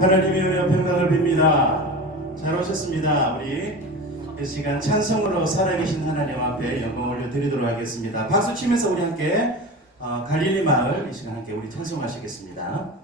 하나님의 은혜와 평강을 빕니다. 잘 오셨습니다. 우리 이 시간 찬송으로 살아계신 하나님 앞에 영광 올려드리도록 하겠습니다. 박수 치면서 우리 함께 갈릴리 마을 이 시간 함께 우리 찬송하시겠습니다.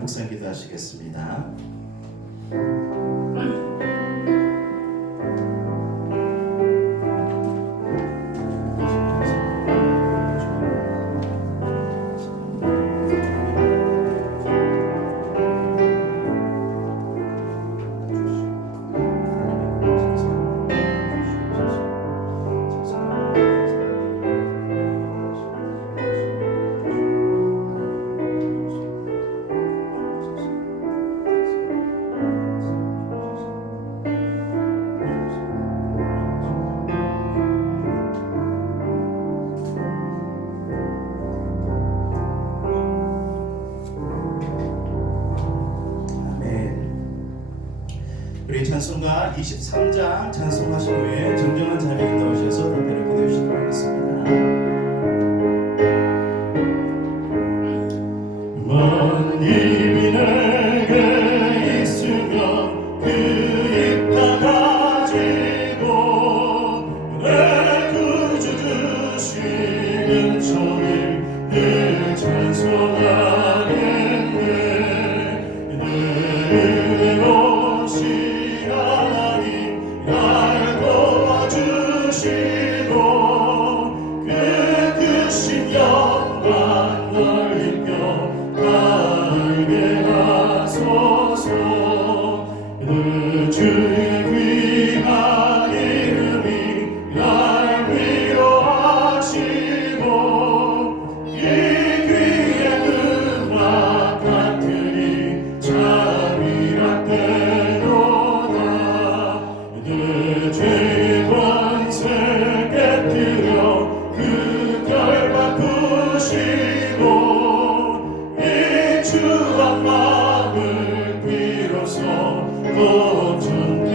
묵상 기도하시겠습니다. 우리 찬송가 23장 찬송하신 후에 정정한 자리에 나오셔서 답변을 기도해 주시기 바라겠습니다. 만입이 내게 있으면 그 입 다 가지고 내 구주 주시는 저를 늘 찬송하겠네. 내 은혜로 하나님 날 도와주시고 그 크신 영광 넓혀 알게 하소서. 그 주의 귀한 이름이 날 위로하시고 이 귀의 음악 같으니 잠이라 때로다. 내 죄의 권세 깨뜨려 그 결 바꾸시고 이 주한 마음을 비로소 거듭게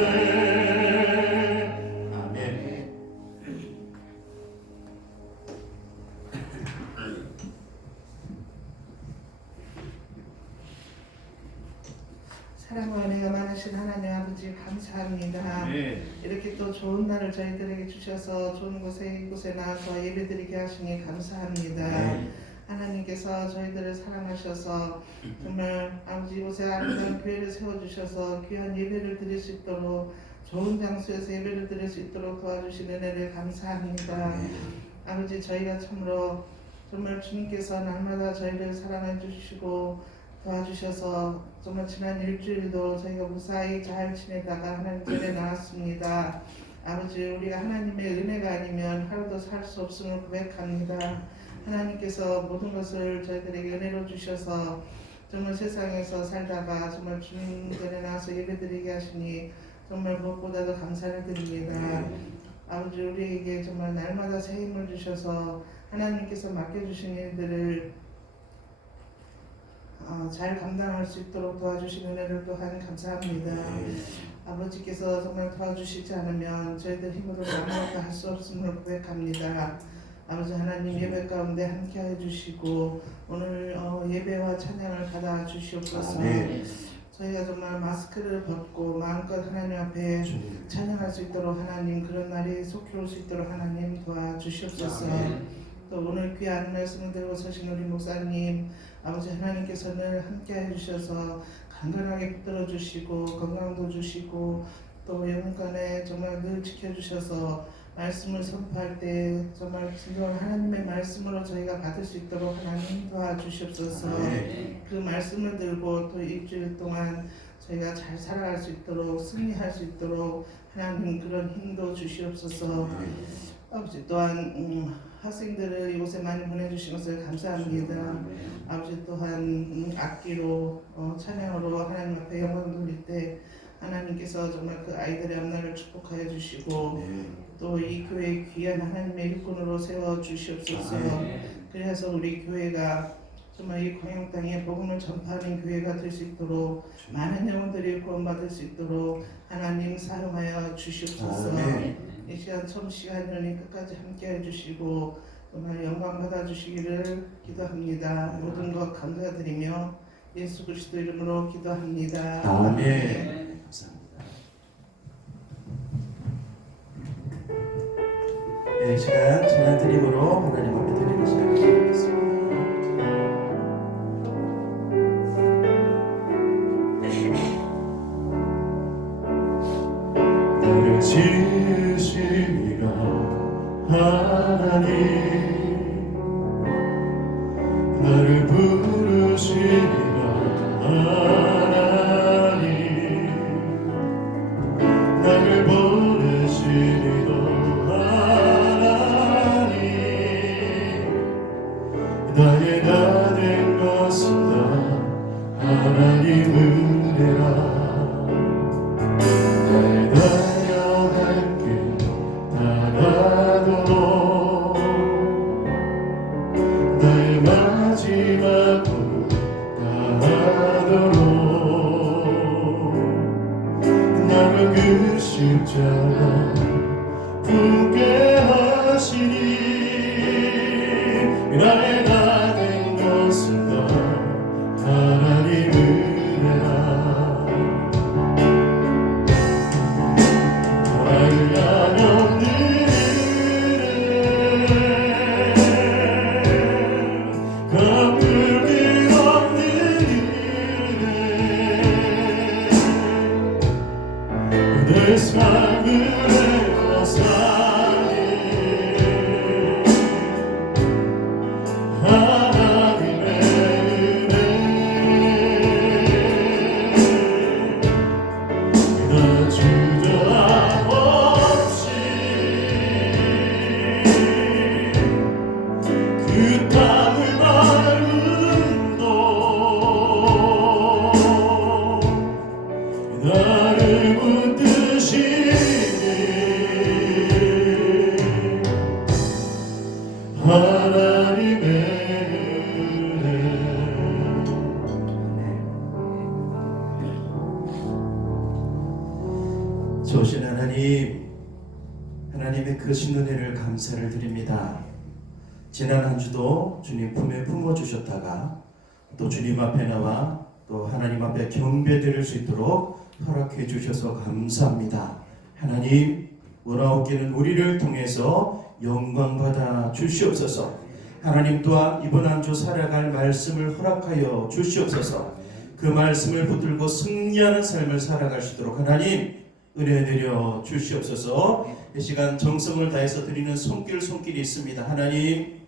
하셨네. 아멘. 사랑과 은혜가 많으신 하나님 아버지 감사합니다. 네. 이렇게 또 좋은 날을 저희들에게 주셔서 좋은 곳에 이곳에 나와서 예배드리게 하시니 감사합니다. 네. 하나님께서 저희들을 사랑하셔서 정말 아버지 이곳에 아름다운 교회를 세워주셔서 귀한 예배를 드릴 수 있도록 좋은 장소에서 예배를 드릴 수 있도록 도와주신 은혜를 감사합니다. 아버지 저희가 참으로 정말 주님께서 날마다 저희를 사랑해 주시고 도와주셔서 정말 지난 일주일도 저희가 무사히 잘 지내다가 하나님 전에 나왔습니다. 아버지 우리가 하나님의 은혜가 아니면 하루도 살 수 없음을 고백합니다. 하나님께서 모든 것을 저희들에게 은혜로 주셔서 정말 세상에서 살다가 정말 주님 전에 나와서 예배드리게 하시니 정말 무엇보다도 감사를 드립니다. 아버지 우리에게 정말 날마다 새 힘을 주셔서 하나님께서 맡겨주신 일들을 잘 감당할 수 있도록 도와주신 은혜를 또한 감사합니다. 아버지께서 정말 도와주시지 않으면 저희들 힘으로 아무것도 할 수 없음을 고백합니다. 아버지 하나님 예배 가운데 함께해 주시고 오늘 예배와 찬양을 받아 주시옵소서. 저희가 정말 마스크를 벗고 마음껏 하나님 앞에 찬양할 수 있도록 하나님 그런 날이 속히 올 수 있도록 하나님 도와주시옵소서. 또 오늘 귀한 말씀을 들고 서신 우리 목사님 아버지 하나님께서는 함께 해주셔서 강건하게 붙들어 주시고 건강도 주시고 또 영간에 정말 늘 지켜주셔서 말씀을 선포할 때 정말 진정 하나님의 말씀으로 저희가 받을 수 있도록 하나님 도와주시옵소서. 그 말씀을 들고 또 일주일 동안 저희가 잘 살아갈 수 있도록 승리할 수 있도록 하나님 그런 힘도 주시옵소서. 아버지 또한 학생들을 이곳에 많이 보내주신 것을 감사합니다. 아버지 또한 악기로 찬양으로 하나님 앞에 영광 돌릴 때 하나님께서 정말 그 아이들의 앞날을 축복하여 주시고 또 이 교회 귀한 하나님의 일꾼으로 세워 주시옵소서. 그래서 우리 교회가 정말 이 광양 땅에 복음을 전파하는 교회가 될 수 있도록 많은 영혼들이 구원받을 수 있도록 하나님 사용하여 주시옵소서. 이 시간 처음 시간이니 끝까지 함께해 주시고 정말 영광 받아 주시기를 기도합니다. 모든 것 감사드리며 예수 그리스도 이름으로 기도합니다. 아멘. 감사합니다. 이 시간 찬양 드림으로 하나님 앞에 드리는 시간 드리겠습니다. 나를 지으시니라 하나님, 나를 부르시니라 하나님, 나를 보내시니라 하나님, 나의 나 된 것은 다 하나님 은혜라. 나의 달려갈 길 다가도록 나의 마지막으로 가도록 나를 그 십자가 품게 하시니 나의 나 된 것은 다 하나님 은혜라. 나를 향한 은혜, 갚을 길 없는 은혜, 내 삶을 애워싸니 하나님의 은혜, 나 주저함 없이 그 땅을 밟음도 나를 붙드시니 하나님의 은혜. 좋으신 하나님, 하나님의 크신 은혜를 감사를 드립니다. 지난 한 주도 주님 품에 품어주셨다가 또 주님 앞에 나와 또 하나님 앞에 경배드릴 수 있도록 허락해 주셔서 감사합니다. 하나님, 원하옵기는 우리를 통해서 영광 받아 주시옵소서. 하나님 또한 이번 한 주 살아갈 말씀을 허락하여 주시옵소서. 그 말씀을 붙들고 승리하는 삶을 살아갈 수 있도록 하나님 은혜 내려 주시옵소서. 이 시간 정성을 다해서 드리는 손길이 있습니다. 하나님,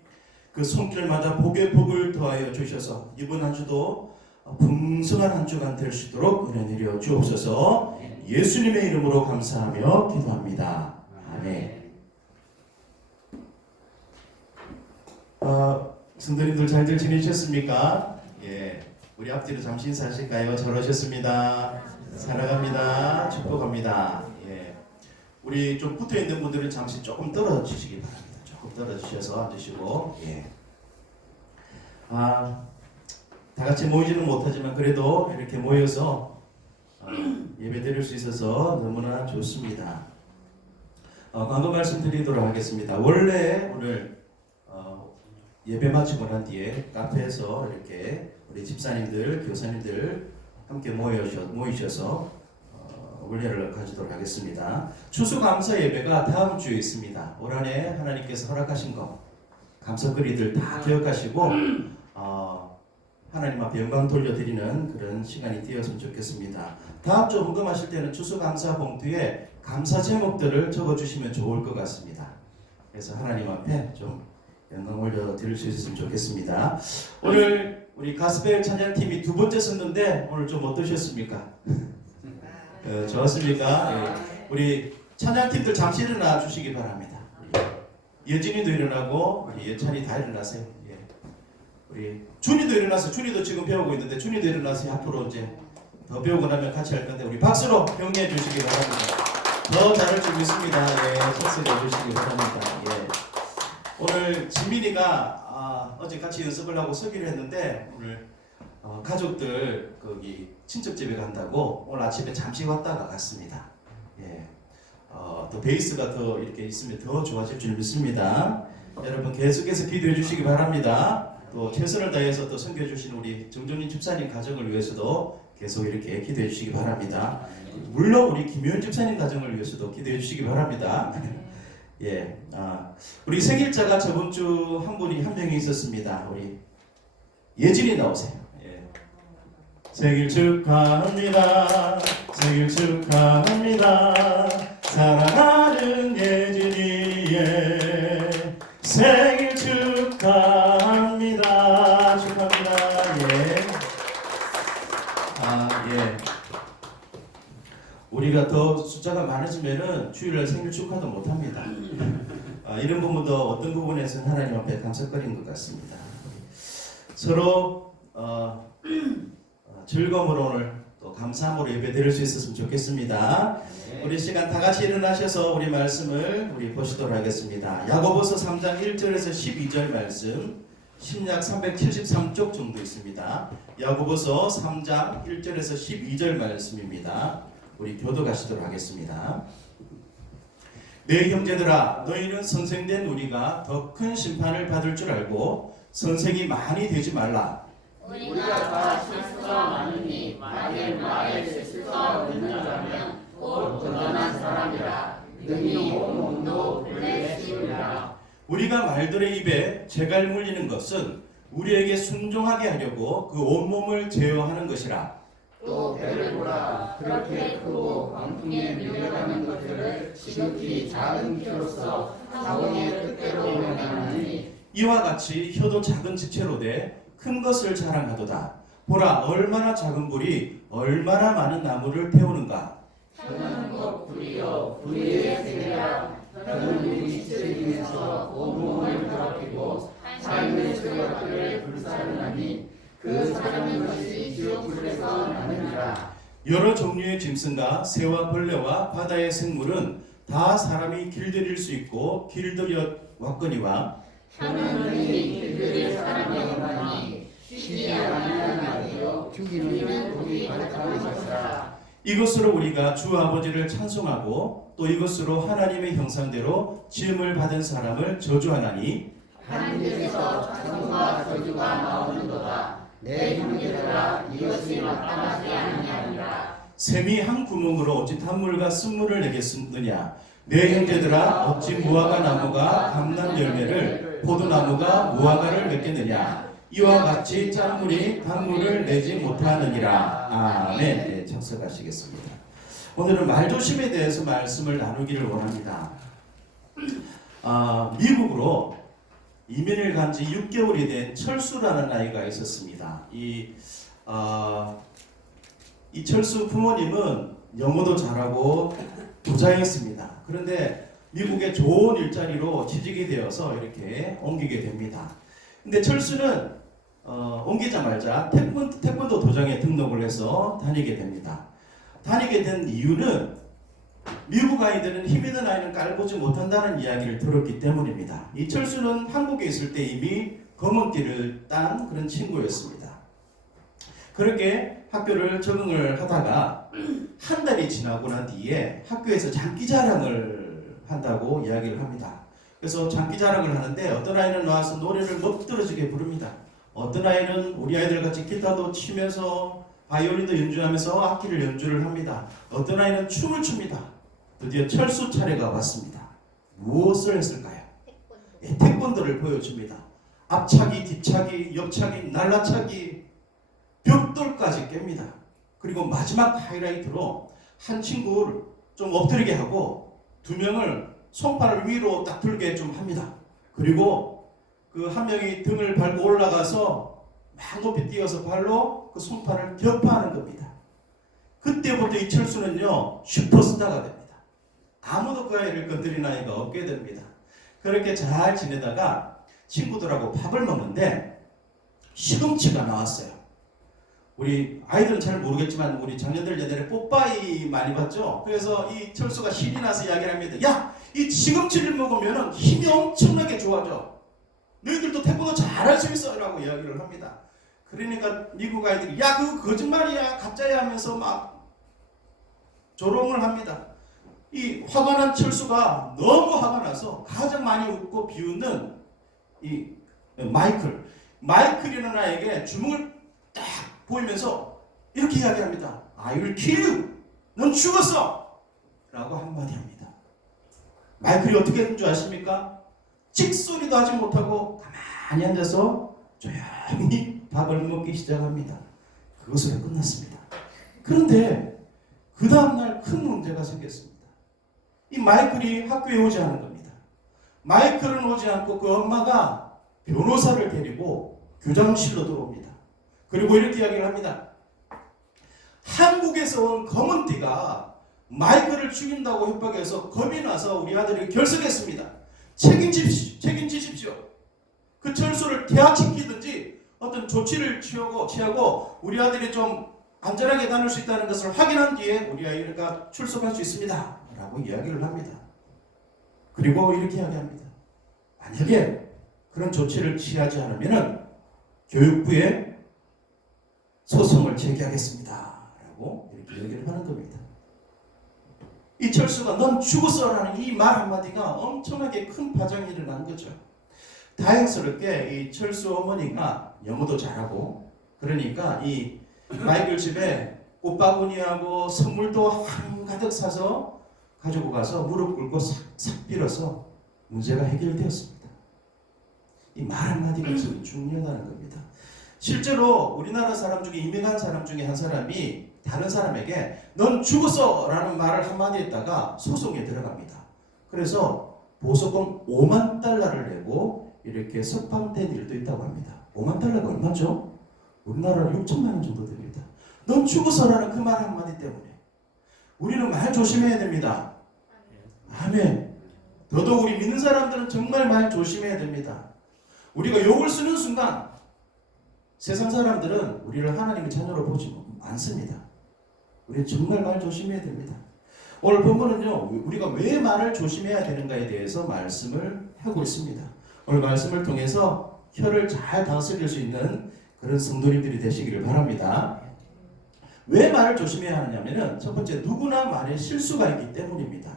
그 손길마다 복에 복을 더하여 주셔서 이번 한 주도 풍성한 한 주간 될 수 있도록 은혜 내려 주옵소서. 예수님의 이름으로 감사하며 기도합니다. 아멘. 성도님들 잘들 지내셨습니까? 예, 우리 앞뒤로 잠시 인사하실까요? 잘오셨습니다. 사랑합니다. 축복합니다. 예, 우리 좀 붙어 있는 분들은 잠시 조금 떨어지시기 바랍니다. 조금 떨어지셔서 앉으시고, 예. 다 같이 모이지는 못하지만 그래도 이렇게 모여서 예배 드릴 수 있어서 너무나 좋습니다. 광고 말씀드리도록 하겠습니다. 원래 오늘 예배 마치고 난 뒤에 카페에서 이렇게 우리 집사님들, 교사님들 함께 모이셔서 원례를 가지도록 하겠습니다. 추수감사 예배가 다음 주에 있습니다. 올 한해 하나님께서 허락하신 것 감사거리들 다 기억하시고 하나님 앞에 영광 돌려드리는 그런 시간이 되었으면 좋겠습니다. 다음 주 헌금하실 때는 추수감사 봉투에 감사 제목들을 적어주시면 좋을 것 같습니다. 그래서 하나님 앞에 좀 영광 올려드릴 수 있었으면 좋겠습니다. 오늘 우리 가스펠 찬양팀이 두 번째 썼는데 오늘 좀 어떠셨습니까? 좋았습니까? 예. 우리 찬양팀들 잠시 일어나 주시기 바랍니다. 예진이도 일어나고 우리 예찬이 다 일어나세요. 예. 우리 준이도 일어나서 준이도 지금 배우고 있는데 준이도 일어나서 앞으로 이제 더 배우고 나면 같이 할 건데 우리 박수로 격려해 주시기 바랍니다. 더 잘할 줄 믿습니다. 예, 찬성해 주시기 바랍니다. 예. 오늘 진민이가 어제 같이 연습을 하고 서기로 했는데 오늘 가족들 거기 친척집에 간다고 오늘 아침에 잠시 왔다가 갔습니다. 예. 또 베이스가 더 이렇게 있으면 더 좋아질 줄 믿습니다. 여러분 계속해서 기도해 주시기 바랍니다. 또 최선을 다해서 또 섬겨주신 우리 정종민 집사님 가정을 위해서도 계속 이렇게 기도해 주시기 바랍니다. 물론 우리 김효연 집사님 가정을 위해서도 기도해 주시기 바랍니다. 예, 우리 생일자가 저번 주 한 명이 있었습니다. 우리 예진이 나오세요. 예. 생일 축하합니다. 생일 축하합니다. 사랑하는 예진이의 생일 축하합니다. 축하합니다. 예. 예. 우리가 더 숫자가 많아지면은 주일날 생일 축하도 못합니다. 이런 부분도 어떤 부분에서는 하나님 앞에 감사거리인 것 같습니다. 서로 즐거움으로 오늘 또 감사함으로 예배드릴 수 있었으면 좋겠습니다. 우리 시간 다 같이 일어나셔서 우리 말씀을 우리 보시도록 하겠습니다. 야고보서 3장 1절에서 12절 말씀, 신약 373쪽 정도 있습니다. 야고보서 3장 1절에서 12절 말씀입니다. 우리 교도가시도록 하겠습니다. 내 형제들아, 너희는 선생된 우리가 더 큰 심판을 받을 줄 알고 선생이 많이 되지 말라. 우리가 다 실수가 많으니 만일 나의 실수가 없는 자면 곧 거듭난 사람이라. 능히 온 몸도 블레시리라. 우리가 말들의 입에 재갈 물리는 것은 우리에게 순종하게 하려고 그 온몸을 제어하는 것이라. 또 배를 보라. 그렇게 크고 광풍에 밀려가는 것들을 지극히 작은 키로서 자원의 뜻대로 명하느니 이와 같이 혀도 작은 지체로 돼 큰 것을 자랑하도다. 보라, 얼마나 작은 불이 얼마나 많은 나무를 태우는가. 혀는 곧 불이요 불의의 세계라. 혀는 우리 지체중에서 온몸을 더럽히고 삶의 죄악들을 불사르나니 그 사르는 것이 지옥불에서 나느니라. 여러 종류의 짐승과 새와 벌레와 바다의 생물은 다 사람이 길들일 수 있고 길들여 왔거니와 혀는 능히 길들일 사람이 없나니 쉬지 않는 날이요 죽이는 독이 가득한 것이라. 이것으로 우리가 주 아버지를 찬송하고 또 이것으로 하나님의 형상대로 지음을 받은 사람을 저주하나니 하나님께서 찬송과 저주가 나오는도다. 내 형제들아, 이것이 마땅하지 아니하니라. 샘이 한 구멍으로 어찌 단물과 쓴물을 내겠느냐. 내 형제들아, 어찌 무화과 나무가 감람 열매를 포도나무가 무화과를 맺겠느냐. 이와 같이 짠물이 단물을 내지 못하느니라. 아멘. 네, 착석하시겠습니다. 오늘은 말조심에 대해서 말씀을 나누기를 원합니다. 미국으로 이민을 간 지 6개월이 된 철수라는 아이가 있었습니다. 이 철수 부모님은 영어도 잘하고 부자였습니다. 그런데 미국의 좋은 일자리로 취직이 되어서 이렇게 옮기게 됩니다. 근데 철수는 옮기자마자 태권도 도장에 등록을 해서 다니게 됩니다. 다니게 된 이유는 미국 아이들은 힘 있는 아이는 깔보지 못한다는 이야기를 들었기 때문입니다. 이철수는 한국에 있을 때 이미 검은띠를 딴 그런 친구였습니다. 그렇게 학교를 적응을 하다가 한 달이 지나고 난 뒤에 학교에서 장기자랑을 한다고 이야기를 합니다. 그래서 장기자랑을 하는데 어떤 아이는 나와서 노래를 멋들어지게 부릅니다. 어떤 아이는 우리 아이들 같이 기타도 치면서 바이올린도 연주하면서 악기를 연주를 합니다. 어떤 아이는 춤을 춥니다. 드디어 철수 차례가 왔습니다. 무엇을 했을까요? 태권도를 보여줍니다. 앞차기, 뒤차기, 옆차기, 날라차기 벽돌까지 깹니다. 그리고 마지막 하이라이트로 한 친구를 좀 엎드리게 하고 두 명을 손발을 위로 딱 들게 좀 합니다. 그리고 그 한 명이 등을 밟고 올라가서 막 높이 뛰어서 발로 그 손발을 격파하는 겁니다. 그때부터 이철수는요 슈퍼스타가 됩니다. 아무도 그 아이를 건드린 아이가 없게 됩니다. 그렇게 잘 지내다가 친구들하고 밥을 먹는데 시금치가 나왔어요. 우리 아이들은 잘 모르겠지만 우리 작년들 예전에 뽀빠이 많이 봤죠. 그래서 이 철수가 신이 나서 이야기를 합니다. 야, 이 시금치를 먹으면 힘이 엄청나게 좋아져. 너희들도 태권도 잘할 수 있어 라고 이야기를 합니다. 그러니까 미국 아이들이 야 그거 거짓말이야 가짜야 하면서 막 조롱을 합니다. 이 화가 난 철수가 너무 화가 나서 가장 많이 웃고 비웃는 이 마이클이라는 아이에게 주먹을 딱 보이면서 이렇게 이야기합니다. I will kill you. 넌 죽었어. 라고 한마디 합니다. 마이클이 어떻게 했는 줄 아십니까? 찍소리도 하지 못하고 가만히 앉아서 조용히 밥을 먹기 시작합니다. 그것으로 끝났습니다. 그런데 그 다음날 큰 문제가 생겼습니다. 이 마이클이 학교에 오지 않은 겁니다. 마이클은 오지 않고 그 엄마가 변호사를 데리고 교장실로 들어옵니다. 그리고 이렇게 이야기를 합니다. 한국에서 온 검은띠가 마이클을 죽인다고 협박해서 겁이 나서 우리 아들이 결석했습니다. 책임지십시오. 그 철수를 대학시키든지 어떤 조치를 취하고 우리 아들이 좀 안전하게 다닐 수 있다는 것을 확인한 뒤에 우리 아이가 출석할 수 있습니다. 라고 이야기를 합니다. 그리고 이렇게 이야기합니다. 만약에 그런 조치를 취하지 않으면 교육부에 소송을 제기하겠습니다. 라고 이렇게 얘기를 하는 겁니다. 이 철수가 넌 죽었어 라는 이 말 한마디가 엄청나게 큰 파장이 일어난 거죠. 다행스럽게 이 철수 어머니가 영어도 잘하고 그러니까 이 마이클 집에 꽃바구니하고 선물도 한가득 사서 가지고 가서 무릎 꿇고 싹 빌어서 문제가 해결되었습니다. 이 말 한마디가 참 중요하다는 겁니다. 실제로 우리나라 사람 중에 유명한 사람 중에 한 사람이 다른 사람에게 넌 죽었어 라는 말을 한마디 했다가 소송에 들어갑니다. 그래서 보석금 5만 달러를 내고 이렇게 석방된 일도 있다고 합니다. 5만 달러가 얼마죠? 우리나라로 6천만 원 정도 됩니다. 넌 죽었어 라는 그 말 한마디 때문에 우리는 말 조심해야 됩니다. 아멘. 더더욱 우리 믿는 사람들은 정말 말 조심해야 됩니다. 우리가 욕을 쓰는 순간 세상 사람들은 우리를 하나님의 자녀로 보지 않습니다. 우리는 정말 말 조심해야 됩니다. 오늘 본문은요, 우리가 왜 말을 조심해야 되는가에 대해서 말씀을 하고 있습니다. 오늘 말씀을 통해서 혀를 잘 다스릴 수 있는 그런 성도님들이 되시기를 바랍니다. 왜 말을 조심해야 하느냐면은 첫 번째 누구나 말에 실수가 있기 때문입니다.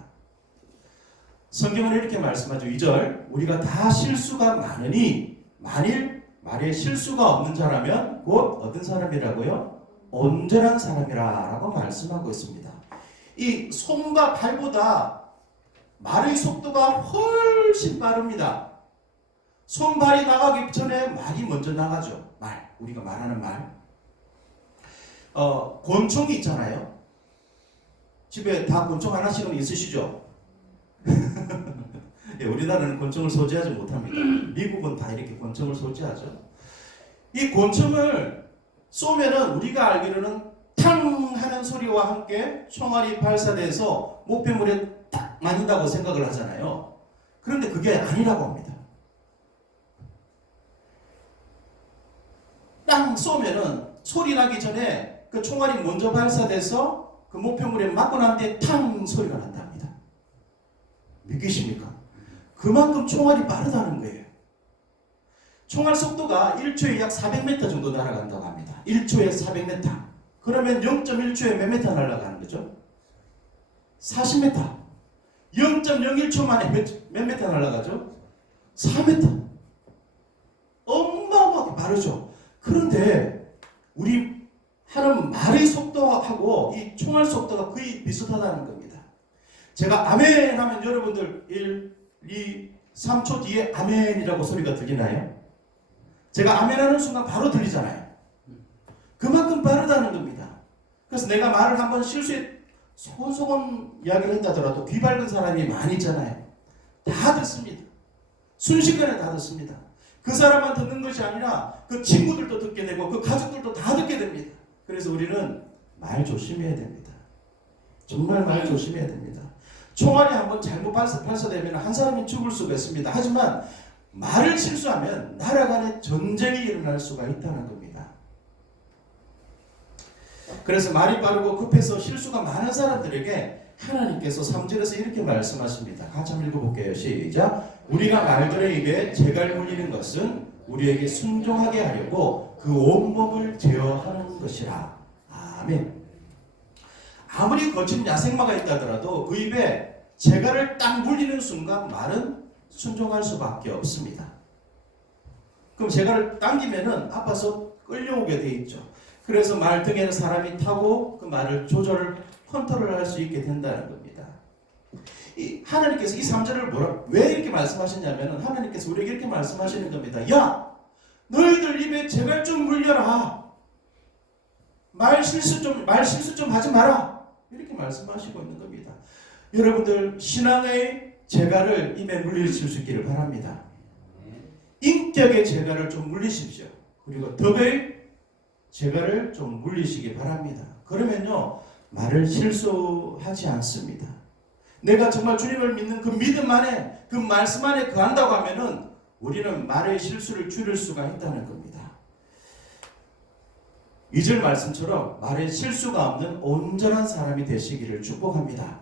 성경은 이렇게 말씀하죠. 2절 우리가 다 실수가 많으니 만일 말에 실수가 없는 자라면 곧 어떤 사람이라고요? 온전한 사람이라 라고 말씀하고 있습니다. 이 손과 발보다 말의 속도가 훨씬 빠릅니다. 손발이 나가기 전에 말이 먼저 나가죠. 우리가 말하는 말. 곤충이 있잖아요. 집에 다 곤충 하나씩은 있으시죠? 예, 우리나라는 곤충을 소지하지 못합니다. 미국은 다 이렇게 곤충을 소지하죠. 이 곤충을 쏘면은 우리가 알기로는 탕 하는 소리와 함께 총알이 발사돼서 목표물에 딱 맞는다고 생각을 하잖아요. 그런데 그게 아니라고 합니다. 땅 쏘면은 소리 나기 전에 그 총알이 먼저 발사돼서 그 목표물에 맞고 난 뒤에 탕 소리가 난답니다. 믿기십니까? 그만큼 총알이 빠르다는 거예요. 총알 속도가 1초에 약 400m 정도 날아간다고 합니다. 1초에 400m. 그러면 0.1초에 몇 m 날아가는 거죠? 40m. 0.01초 만에 몇 m 날아가죠? 4m. 어마어마하게 빠르죠. 그런데 우리 하는 말의 속도하고 이 총알 속도가 거의 비슷하다는 겁니다. 제가 아멘 하면 여러분들 1, 2, 3초 뒤에 아멘이라고 소리가 들리나요? 제가 아멘 하는 순간 바로 들리잖아요. 그만큼 빠르다는 겁니다. 그래서 내가 말을 한번 실수에 소곤소곤 이야기를 한다더라도 귀 밝은 사람이 많이 있잖아요. 다 듣습니다. 순식간에 다 듣습니다. 그 사람만 듣는 것이 아니라 그 친구들도 듣게 되고 그 가족들도 다 듣게 됩니다. 그래서 우리는 말 조심해야 됩니다. 정말 말 조심해야 됩니다. 총알이 한번 잘못 발사되면 한 사람이 죽을 수가 있습니다. 하지만 말을 실수하면 나라 간에 전쟁이 일어날 수가 있다는 겁니다. 그래서 말이 빠르고 급해서 실수가 많은 사람들에게 하나님께서 3절에서 이렇게 말씀하십니다. 같이 한번 읽어볼게요. 시작. 우리가 말들의 입에 재갈 물리는 것은 우리에게 순종하게 하려고 그 온몸을 제어하는 것이라. 아멘. 아무리 거친 야생마가 있다 하더라도 그 입에 재갈을 딱 물리는 순간 말은 순종할 수밖에 없습니다. 그럼 재갈을 당기면은 아파서 끌려오게 돼 있죠. 그래서 말 등에는 사람이 타고 그 말을 컨트롤할 수 있게 된다는 겁니다. 하나님께서 이 3절을 왜 이렇게 말씀하셨냐면 하나님께서 우리에게 이렇게 말씀하시는 겁니다. 야! 너희들 입에 재갈 좀 물려라. 말 실수 좀 하지 마라. 이렇게 말씀하시고 있는 겁니다. 여러분들 신앙의 재갈을 입에 물리실 수 있기를 바랍니다. 인격의 재갈을 좀 물리십시오. 그리고 덕의 재갈을 좀 물리시기 바랍니다. 그러면요 말을 실수하지 않습니다. 내가 정말 주님을 믿는 그 믿음 안에 그 말씀 안에 거한다고 하면은 우리는 말의 실수를 줄일 수가 있다는 겁니다. 2절 말씀처럼 말에 실수가 없는 온전한 사람이 되시기를 축복합니다.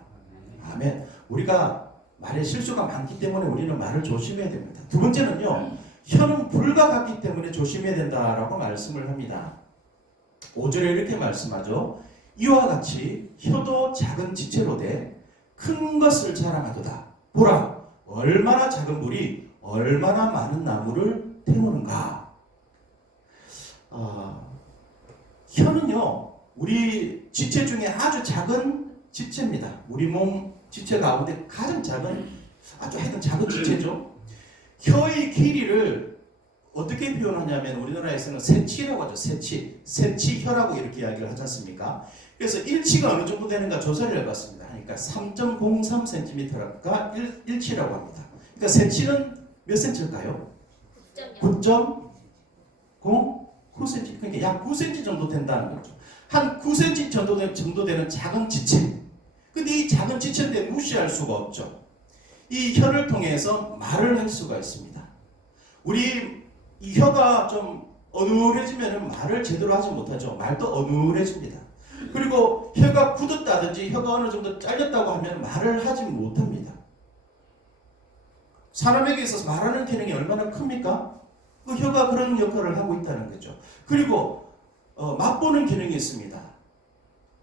아멘. 우리가 말에 실수가 많기 때문에 우리는 말을 조심해야 됩니다. 두 번째는요, 혀는 불과 같기 때문에 조심해야 된다라고 말씀을 합니다. 5절에 이렇게 말씀하죠. 이와 같이 혀도 작은 지체로되 큰 것을 자랑하도다. 보라, 얼마나 작은 불이 얼마나 많은 나무를 태우는가. 혀는요, 우리 지체 중에 아주 작은 지체입니다. 우리 몸 지체 가운데 가장 작은, 아주 하여튼 작은 지체죠. 혀의 길이를 어떻게 표현하냐면 우리나라에서는 세치라고 하죠. 세치혀라고 이렇게 이야기를 하지 않습니까? 그래서 일치가 어느 정도 되는가 조사를 해봤습니다. 그러니까 3.03cm가 일치라고 합니다. 그러니까 세치는 몇 cm일까요? 9.09cm. 그러니까 약 9cm 정도 된다는 거죠. 한 9cm 정도 되는 작은 지체. 근데 이 작은 지체인데 무시할 수가 없죠. 이 혀를 통해서 말을 할 수가 있습니다. 우리 이 혀가 좀 어눌해지면 말을 제대로 하지 못하죠. 말도 어눌해집니다. 그리고 혀가 굳었다든지 혀가 어느 정도 잘렸다고 하면 말을 하지 못합니다. 사람에게 있어서 말하는 기능이 얼마나 큽니까? 그 혀가 그런 역할을 하고 있다는 거죠. 그리고 맛보는 기능이 있습니다.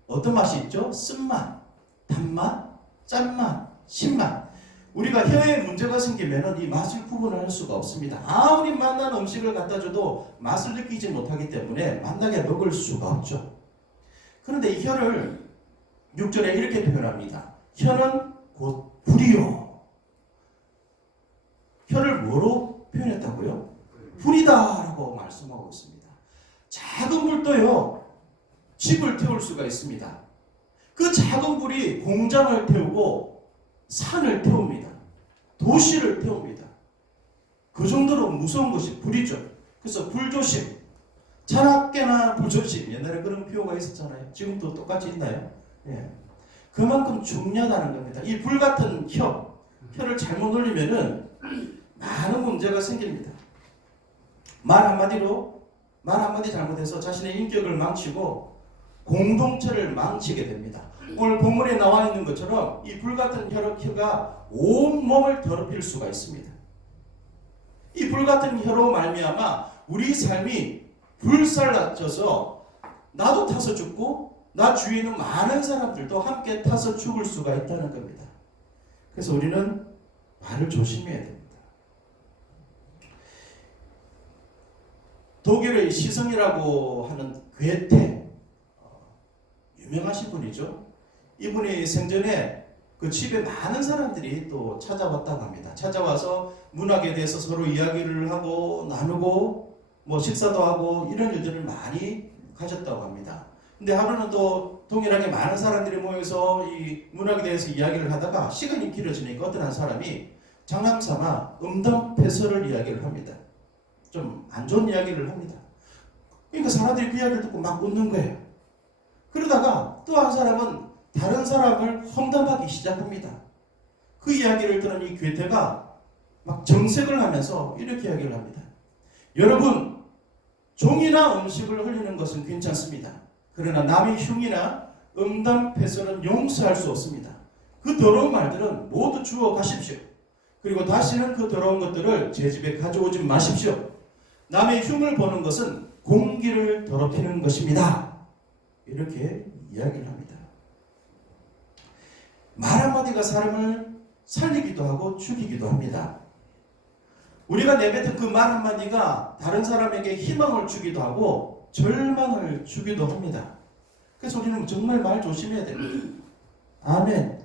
어떤 맛이 있죠? 쓴맛, 단맛, 짠맛, 신맛. 우리가 혀에 문제가 생기면 이 맛을 구분할 수가 없습니다. 아무리 맛난 음식을 갖다 줘도 맛을 느끼지 못하기 때문에 맛나게 먹을 수가 없죠. 그런데 이 혀를 6절에 이렇게 표현합니다. 혀는 곧 불이요. 혀를 뭐로 표현했다고요? 불이다라고 말씀하고 있습니다. 작은 불도요, 집을 태울 수가 있습니다. 그 작은 불이 공장을 태우고 산을 태웁니다. 도시를 태웁니다. 그 정도로 무서운 것이 불이죠. 그래서 불조심, 자나깨나 불조심, 옛날에 그런 표현가 있었잖아요. 지금도 똑같이 있나요? 예. 그만큼 중요하다는 겁니다. 이 불같은 혀를 잘못 올리면은 많은 문제가 생깁니다. 말 한마디 잘못해서 자신의 인격을 망치고 공동체를 망치게 됩니다. 오늘 본문에 나와 있는 것처럼 이 불같은 혀가 온 몸을 더럽힐 수가 있습니다. 이 불같은 혀로 말미암아 우리 삶이 불살라져서 나도 타서 죽고 나 주위에 있는 많은 사람들도 함께 타서 죽을 수가 있다는 겁니다. 그래서 우리는 말을 조심해야 됩니다. 독일의 시성이라고 하는 괴테, 유명하신 분이죠. 이분이 생전에 그 집에 많은 사람들이 또 찾아왔다고 합니다. 찾아와서 문학에 대해서 서로 이야기를 하고 나누고 뭐 식사도 하고 이런 일들을 많이 가졌다고 합니다. 근데 하루는 또 동일하게 많은 사람들이 모여서 이 문학에 대해서 이야기를 하다가 시간이 길어지니까 어떤 한 사람이 장난삼아 음담패설을 이야기를 합니다. 좀 안 좋은 이야기를 합니다. 그러니까 사람들이 그 이야기를 듣고 막 웃는 거예요. 그러다가 또 한 사람은 다른 사람을 험담하기 시작합니다. 그 이야기를 들은 이 괴테가 막 정색을 하면서 이렇게 이야기를 합니다. 여러분, 종이나 음식을 흘리는 것은 괜찮습니다. 그러나 남의 흉이나 음담패설은 용서할 수 없습니다. 그 더러운 말들은 모두 주워 가십시오. 그리고 다시는 그 더러운 것들을 제 집에 가져오지 마십시오. 남의 흉을 보는 것은 공기를 더럽히는 것입니다. 이렇게 이야기를 합니다. 말 한마디가 사람을 살리기도 하고 죽이기도 합니다. 우리가 내뱉은 그 말 한마디가 다른 사람에게 희망을 주기도 하고 절망을 주기도 합니다. 그래서 우리는 정말 말 조심해야 됩니다. 아멘.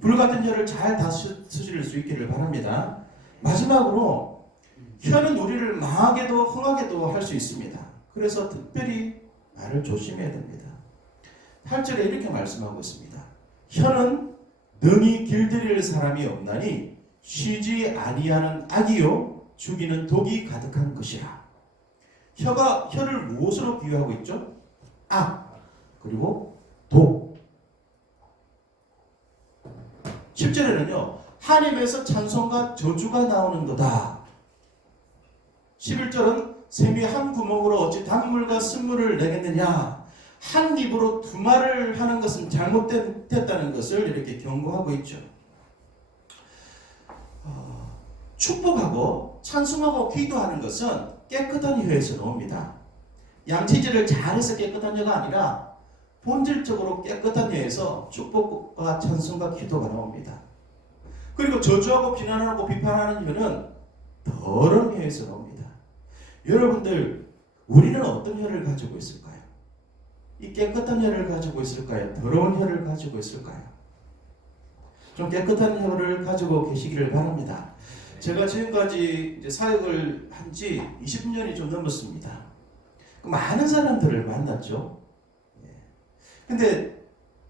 불같은 혀를 잘 다스릴 수 있기를 바랍니다. 마지막으로 혀는 우리를 망하게도 흥하게도 할 수 있습니다. 그래서 특별히 말을 조심해야 됩니다. 8절에 이렇게 말씀하고 있습니다. 혀는 능히 길들일 사람이 없나니 쉬지 아니하는 악이요 죽이는 독이 가득한 것이라. 혀를 무엇으로 비유하고 있죠? 악, 그리고 독. 10절에는요, 하나님에서 찬송과 저주가 나오는도다. 11절은 샘이 한 구멍으로 어찌 단물과 쓴물을 내겠느냐. 한 입으로 두 말을 하는 것은 잘못됐다는 것을 이렇게 경고하고 있죠. 축복하고 찬송하고 기도하는 것은 깨끗한 혀에서 나옵니다. 양치질을 잘해서 깨끗한 혀가 아니라 본질적으로 깨끗한 혀에서 축복과 찬송과 기도가 나옵니다. 그리고 저주하고 비난하고 비판하는 혀는 더러운 혀에서 나옵니다. 여러분들, 우리는 어떤 혀를 가지고 있을까요? 이 깨끗한 혀를 가지고 있을까요? 더러운 혀를 가지고 있을까요? 좀 깨끗한 혀를 가지고 계시기를 바랍니다. 제가 지금까지 이제 사역을 한 지 20년이 좀 넘었습니다. 많은 사람들을 만났죠. 근데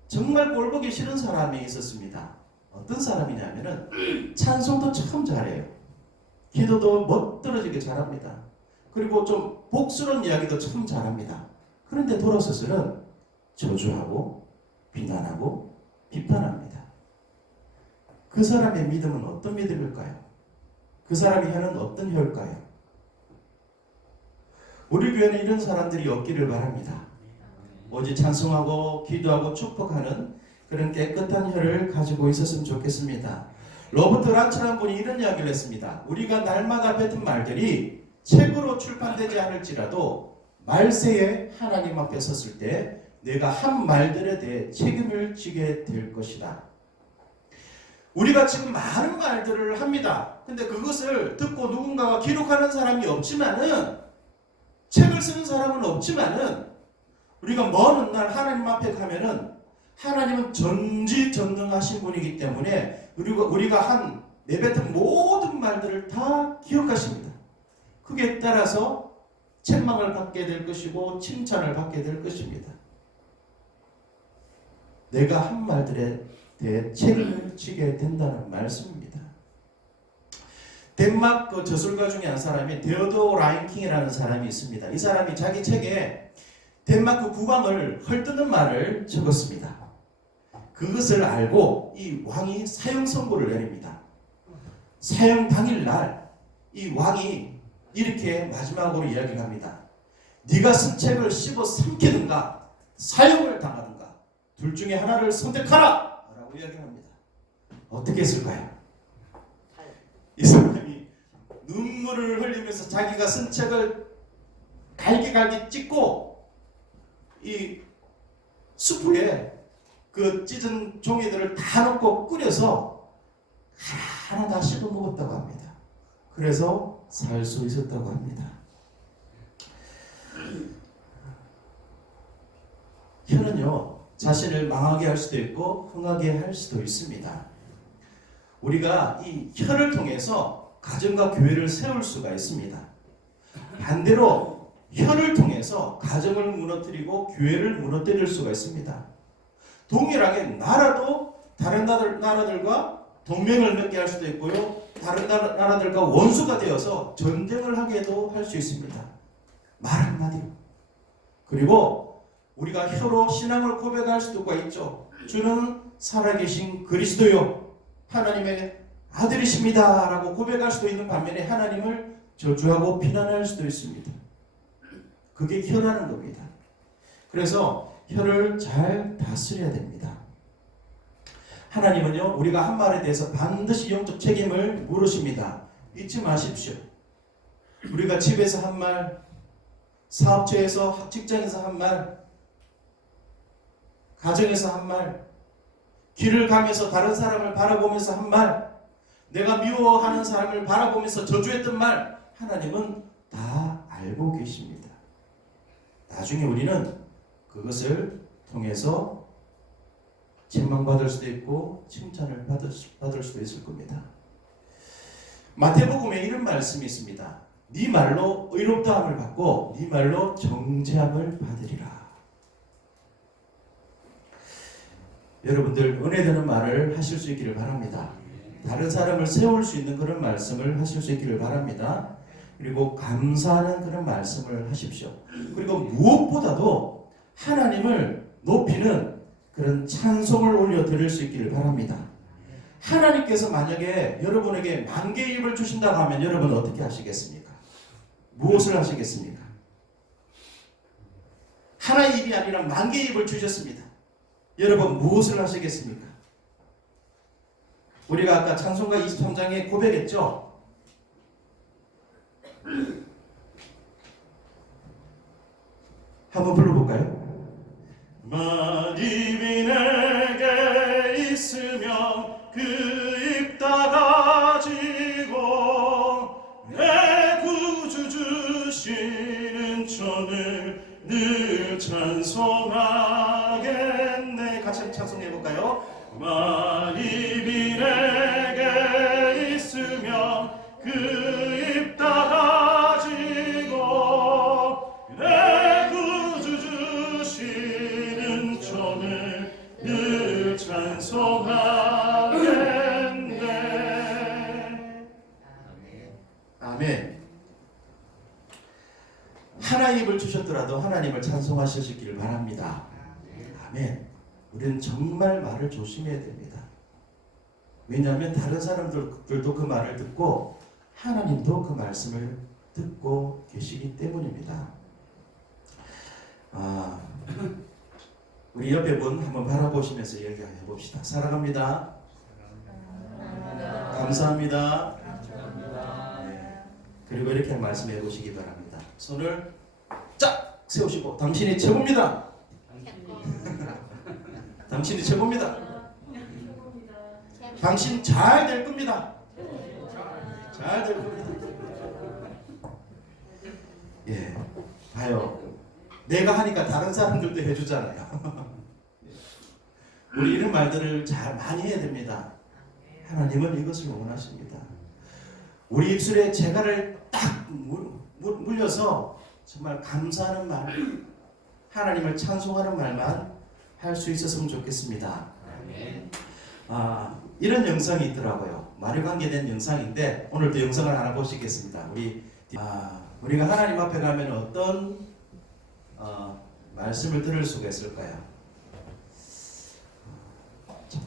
정말 꼴보기 싫은 사람이 있었습니다. 어떤 사람이냐면은 찬송도 참 잘해요. 기도도 멋들어지게 잘합니다. 그리고 좀 복스러운 이야기도 참 잘합니다. 그런데 돌아서서는 저주하고 비난하고 비판합니다. 그 사람의 믿음은 어떤 믿음일까요? 그 사람의 혀는 어떤 혀일까요? 우리 교회는 이런 사람들이 없기를 바랍니다. 오직 찬송하고 기도하고 축복하는 그런 깨끗한 혀를 가지고 있었으면 좋겠습니다. 로버트 란츠라는 분이 이런 이야기를 했습니다. 우리가 날마다 뱉은 말들이 책으로 출판되지 않을지라도 말세에 하나님 앞에 섰을 때 내가 한 말들에 대해 책임을 지게 될 것이다. 우리가 지금 많은 말들을 합니다. 근데 그것을 듣고 누군가가 기록하는 사람이 없지만은, 책을 쓰는 사람은 없지만은, 우리가 먼 훗날 하나님 앞에 가면은 하나님은 전지전능하신 분이기 때문에 우리가 내뱉은 모든 말들을 다 기억하십니다. 그에 따라서 책망을 받게 될 것이고 칭찬을 받게 될 것입니다. 내가 한 말들에 대해 책임을 지게 된다는 말씀입니다. 덴마크 저술가 중에 한 사람이 데오도 라인킹이라는 사람이 있습니다. 이 사람이 자기 책에 덴마크 국왕을 헐뜯는 말을 적었습니다. 그것을 알고 이 왕이 사형 선고를 내립니다. 사형 당일날 이 왕이 이렇게 마지막으로 이야기를 합니다. 네가 쓴 책을 씹어 삼키든가 사형을 당하든가 둘 중에 하나를 선택하라! 라고 이야기를 합니다. 어떻게 했을까요? 이 사람이 눈물을 흘리면서 자기가 쓴 책을 갈기갈기 찢고 이 수프에 그 찢은 종이들을 다 넣고 끓여서 하나 다 씹어 먹었다고 합니다. 그래서 살 수 있었다고 합니다. 혀는요, 자신을 망하게 할 수도 있고 흥하게 할 수도 있습니다. 우리가 이 혀를 통해서 가정과 교회를 세울 수가 있습니다. 반대로 혀를 통해서 가정을 무너뜨리고 교회를 무너뜨릴 수가 있습니다. 동일하게 나라도 다른 나라들과 동맹을 맺게 할 수도 있고요. 다른 나라들과 원수가 되어서 전쟁을 하게도 할 수 있습니다. 말 한마디로. 그리고 우리가 혀로 신앙을 고백할 수도 있죠. 주는 살아계신 그리스도요 하나님의 아들이십니다 라고 고백할 수도 있는 반면에 하나님을 저주하고 비난할 수도 있습니다. 그게 혀라는 겁니다. 그래서 혀를 잘 다스려야 됩니다. 하나님은요 우리가 한 말에 대해서 반드시 영적 책임을 물으십니다. 잊지 마십시오. 우리가 집에서 한 말, 사업처에서 직장에서 한 말, 가정에서 한 말, 길을 가면서 다른 사람을 바라보면서 한 말, 내가 미워하는 사람을 바라보면서 저주했던 말, 하나님은 다 알고 계십니다. 나중에 우리는 그것을 통해서 책망받을 수도 있고 칭찬을 받을 수도 있을 겁니다. 마태복음에 이런 말씀이 있습니다. 네 말로 의롭다함을 받고 네 말로 정죄함을 받으리라. 여러분들 은혜되는 말을 하실 수 있기를 바랍니다. 다른 사람을 세울 수 있는 그런 말씀을 하실 수 있기를 바랍니다. 그리고 감사하는 그런 말씀을 하십시오. 그리고 무엇보다도 하나님을 높이는 그런 찬송을 올려 드릴 수 있기를 바랍니다. 하나님께서 만약에 여러분에게 만개의 입을 주신다고 하면 여러분은 어떻게 하시겠습니까? 무엇을 하시겠습니까? 하나의 입이 아니라 만개의 입을 주셨습니다. 여러분 무엇을 하시겠습니까? 우리가 아까 찬송가 23장에 고백했죠? 한번 불러볼까요? 만입이 내게 있으면 그 입 다 가지고 내 구주 주시는 저를 늘 찬송하겠네. 같이 찬송해볼까요? 만입이 내게 있으면 그 입 다 가지고 내 구주 주시는 저를 늘 찬송하겠네. 아멘. 하나의 입을 주셨더라도 하나님을 찬송하시기를 바랍니다. 아멘. 우리는 정말 말을 조심해야 됩니다. 왜냐하면 다른 사람들도 그 말을 듣고 하나님도 그 말씀을 듣고 계시기 때문입니다. 우리 옆에 분 한번 바라보시면서 얘기해 봅시다. 사랑합니다. 감사합니다. 네. 그리고 이렇게 말씀해 보시기 바랍니다. 손을 쫙 세우시고 당신이 최고입니다. 당신이 최고입니다. 당신 잘 될 겁니다. 잘 될 겁니다. 예, 봐요. 내가 하니까 다른 사람들도 해주잖아요. 우리 이런 말들을 잘 많이 해야 됩니다. 하나님은 이것을 원하십니다. 우리 입술에 재갈을 딱 물려서 정말 감사하는 말, 하나님을 찬송하는 말만 할 수 있었으면 좋겠습니다. 이런 영상이 있더라고요. 말에 관계된 영상인데 오늘도 영상을 하나 보시겠습니다. 우리가 하나님 앞에 가면 어떤 말씀을 들을 수가 있을까요?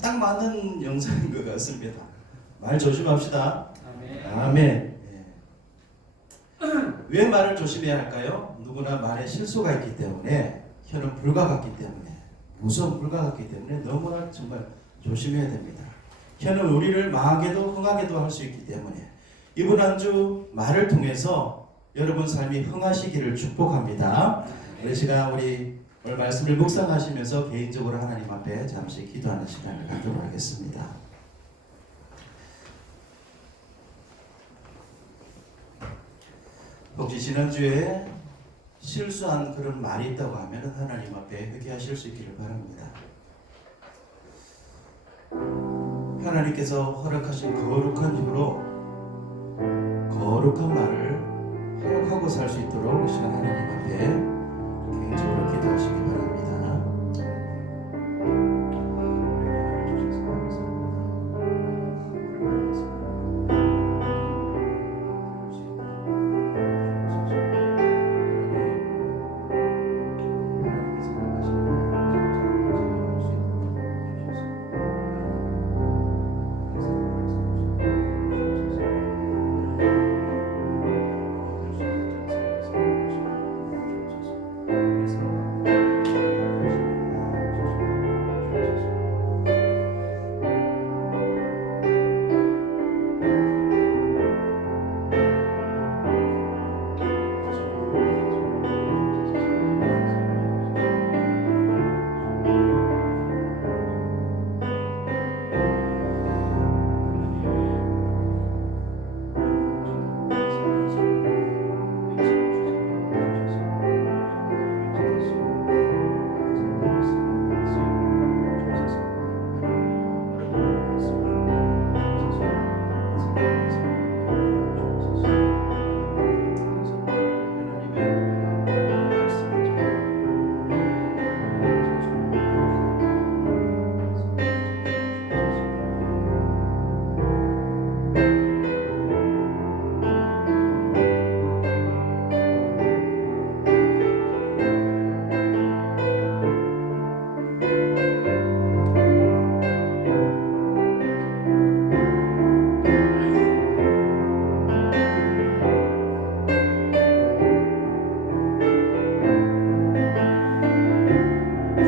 딱 맞는 영상인 것 같습니다. 말 조심합시다. 아멘. 왜 말을 조심해야 할까요? 누구나 말에 실수가 있기 때문에, 혀는 불과 같기 때문에, 무서운 불과 같기 때문에 너무나 정말 조심해야 됩니다. 혀는 우리를 망하게도 흥하게도 할 수 있기 때문에 이번 한 주 말을 통해서 여러분 삶이 흥하시기를 축복합니다. 이 시간 우리 오늘 말씀을 묵상하시면서 개인적으로 하나님 앞에 잠시 기도하는 시간을 갖도록 하겠습니다. 혹시 지난주에 실수한 그런 말이 있다고 하면 하나님 앞에 회개하실 수 있기를 바랍니다. 하나님께서 허락하신 거룩한 입으로 거룩한 말을 회복하고 살 수 있도록 이 시간 하나님 앞에 개인적으로 기도하시기 바랍니다.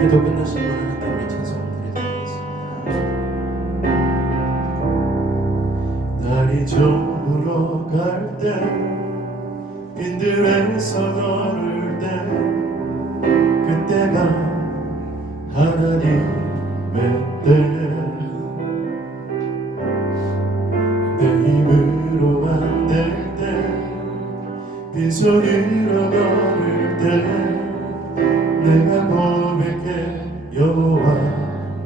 기도 끝나신 분은 함께 우리 찬송을 드리도록 하겠습니다. 날이 저물어 갈 때 빈들에서 걸을 때 그때가 하나님의 때 내 힘으로 안 될 때 빈손으로 걸을 때 내가 고백해 여호와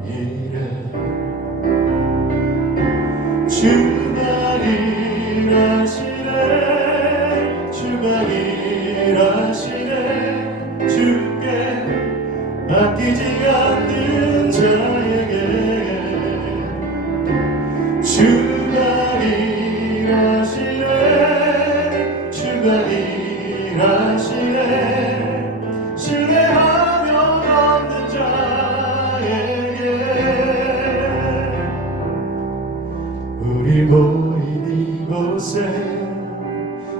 이래 주가 일하시네 주가 일하시네 주께 아끼지 않는 자에게 주가 일하시네 주가 일하시네 신뢰하며 걷는 자에게 우리 모인 이곳에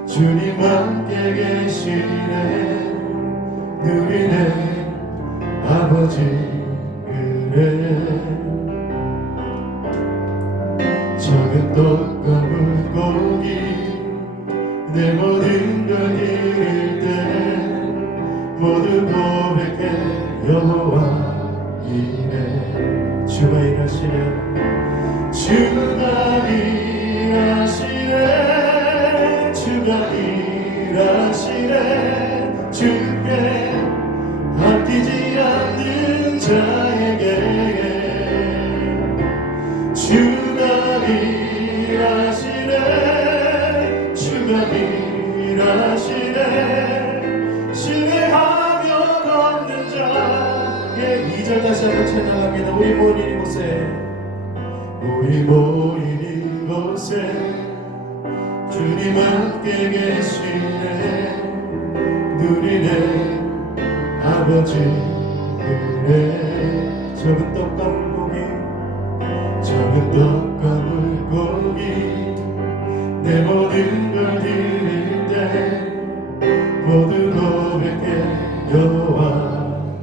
주님 함께 계시네 누리네 아버지 은혜 작은 떡과 물고기 내 모든 걸 잃을 때 모두 고백해 여호와 이래 주가 일하시네 주가 일하시네 주가 일하시네 주께 아끼지 않는 자에게 주가 일하시네 주가 일하시네 신뢰하며 걷는 자에게 2절 다시 한번 찬양합니다. 우리 모인 이곳에 우리 모인 이곳에 주님 함께 계시네 누리네 아버지 은혜 적은 떡과 물고기 적은 떡과 물고기 내 모든 걸 드릴 때 모두 고백해 여호와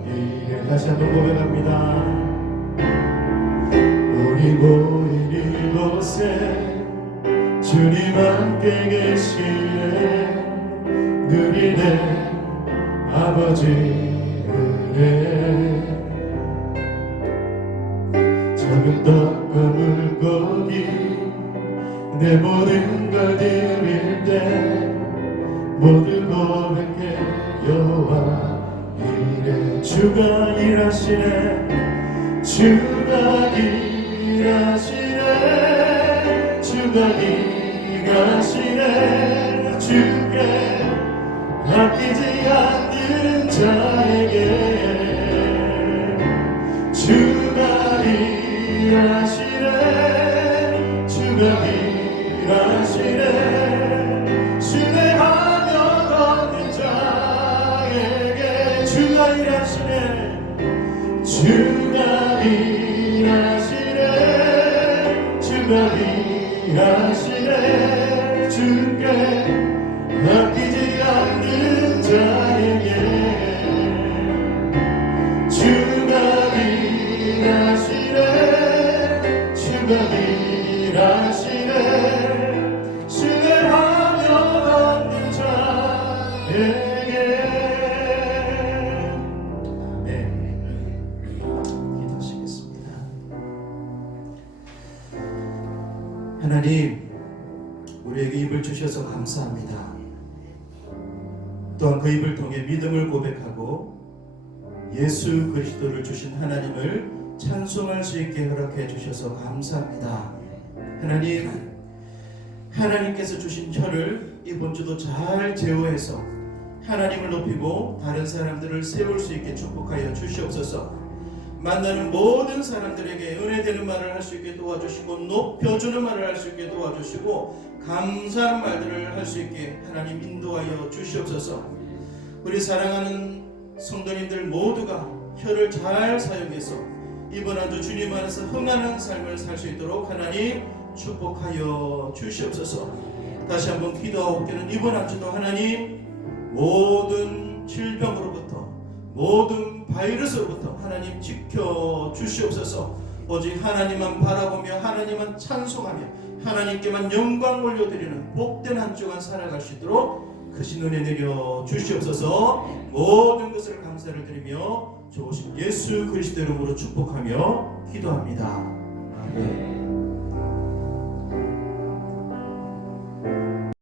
이래 다시 한번 고백합니다. 우리 모인 이곳에 주님 함께 계시네 누리네 아버지 은혜 작은 떡과 물고기 내 모든 걸 드릴 때 모두 고백해 여호와 이래 주가 일하시네 주가 일하시네 주가 일하시네 주께 아끼지 않는 자에게 주가 일하시네 주가 일하시네 신뢰하며 걷는 자에게 주가 일하시네 주가 일하시네 주가 일하시네 주께 아끼지 않는 자에게 주가 일하시네 주가 일하시네 신뢰하며 걷는 자에게. 네. 기도하시겠습니다. 하나님, 우리에게 입을 주셔서 감사합니다. 또한 그 입을 통해 믿음을 고백하고 예수 그리스도를 주신 하나님을 찬송할 수 있게 허락해 주셔서 감사합니다. 하나님, 하나님께서 주신 혀를 이번 주도 잘 제어해서 하나님을 높이고 다른 사람들을 세울 수 있게 축복하여 주시옵소서. 만나는 모든 사람들에게 은혜되는 말을 할 수 있게 도와주시고 높여주는 말을 할 수 있게 도와주시고 감사하는 말들을 할 수 있게 하나님 인도하여 주시옵소서. 우리 사랑하는 성도님들 모두가 혀를 잘 사용해서 이번 한 주 주님 안에서 흥하는 삶을 살 수 있도록 하나님 축복하여 주시옵소서. 다시 한번 기도하고 깨는 이번 한 주도 하나님 모든 질병으로부터 모든 바이러스로부터 하나님 지켜 주시옵소서. 오직 하나님만 바라보며 하나님만 찬송하며 하나님께만 영광 올려드리는 복된 한 주간 살아갈 수 있도록 크신 은혜 내려 주시옵소서. 모든 것을 감사를 드리며 좋으신 예수 그리스도 이름으로 축복하며 기도합니다. 아멘.